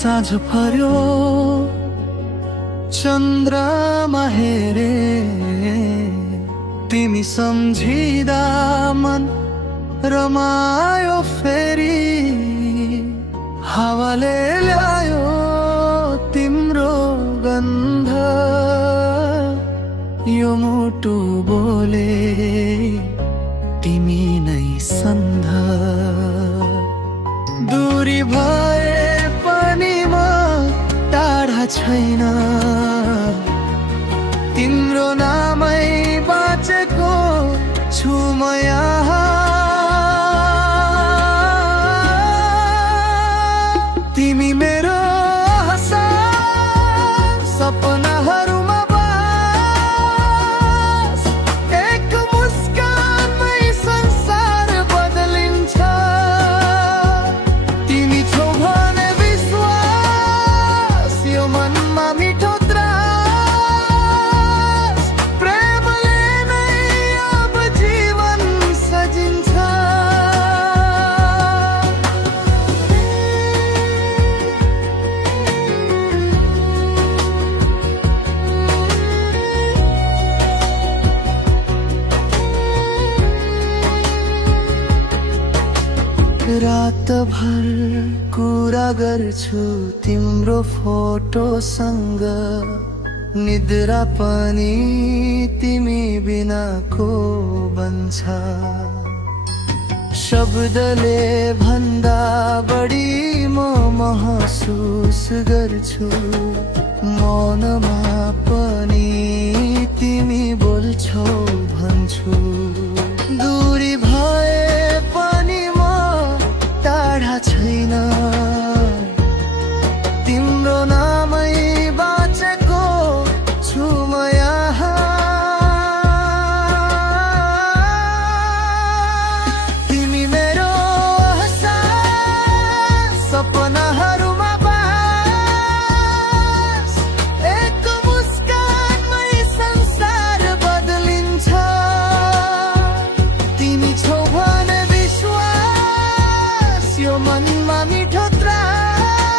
साँझ पर्यो चन्द्रमा हेरे तिमी सम्झिँदा मन रमायो फेरि हावाले ल्यायो तिम्रो गन्ध यो मुटु बोले तिमी नै सन्ध दूरी भए पनि म टाढा छैन तिम्रो नामै बाँचेको छु म यहाँ तिमी मेरो सपनाहरूमा बास एक मुस्कानमै संसार बदलिन्छ तिमी छौ भने विश्वास यो मनमा मिठो त्रास प्रेमले नै अब जीवन सजिन्छ रातभर कुरा गर्छु तिम्रो फोटोसँग निद्रा पनि तिमी बिनाको बन्छ शब्दले भन्दा बढी म महसुस गर्छु मौनमा पनि तिमी बोल्छौ भन्छु दूरी भए पनि म टाढा छैन तिम्रो नामै बाँचेको छु म यहाँ तिमी मेरो सपनाहरूमा बास एक मुस्कानमै संसार बदलिन्छ तिमी छौ भने विश्वास यो मनमा मिठो त्रास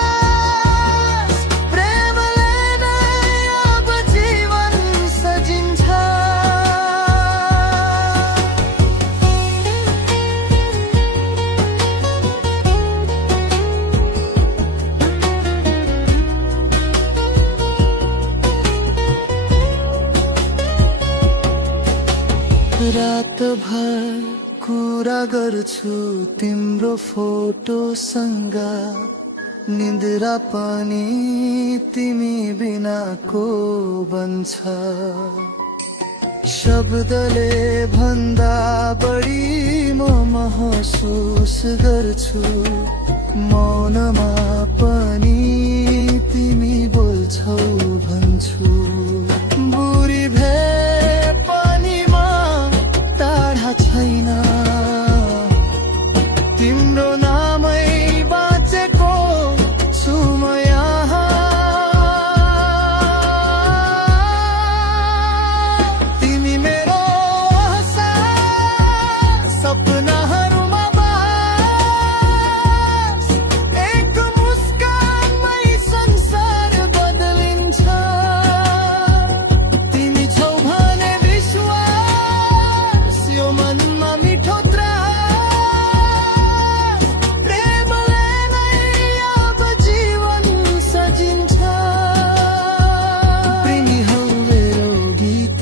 प्रेमले नै अब जीवन सजिन्छ रातभर कुरा गर्छु तिम्रो फोटोसँग निद्रा पनि तिमी बिनाको बन्छ शब्दले भन्दा बढी म महसुस गर्छु मौनमा पनि तिमी बोल्छौ भन्छु बुरी भए पनि म टाढा छैन तिम्रो नामै बाँचेको छु म यहाँ तिमी मेरो सपनाहरूमा बास एक मुस्कानमै संसार बदलिन्छ तिमी छौ भने विश्वास यो मनमा मिठो त्रास प्रेमले नै अब जीवन सजिन्छ प्रेमी हौ मेरो गीत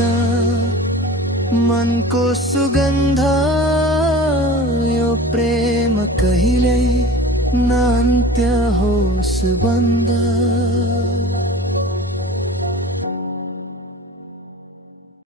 मनको सुगन्ध यो प्रेम कहिल्यै न अन्त्य होस् बन्द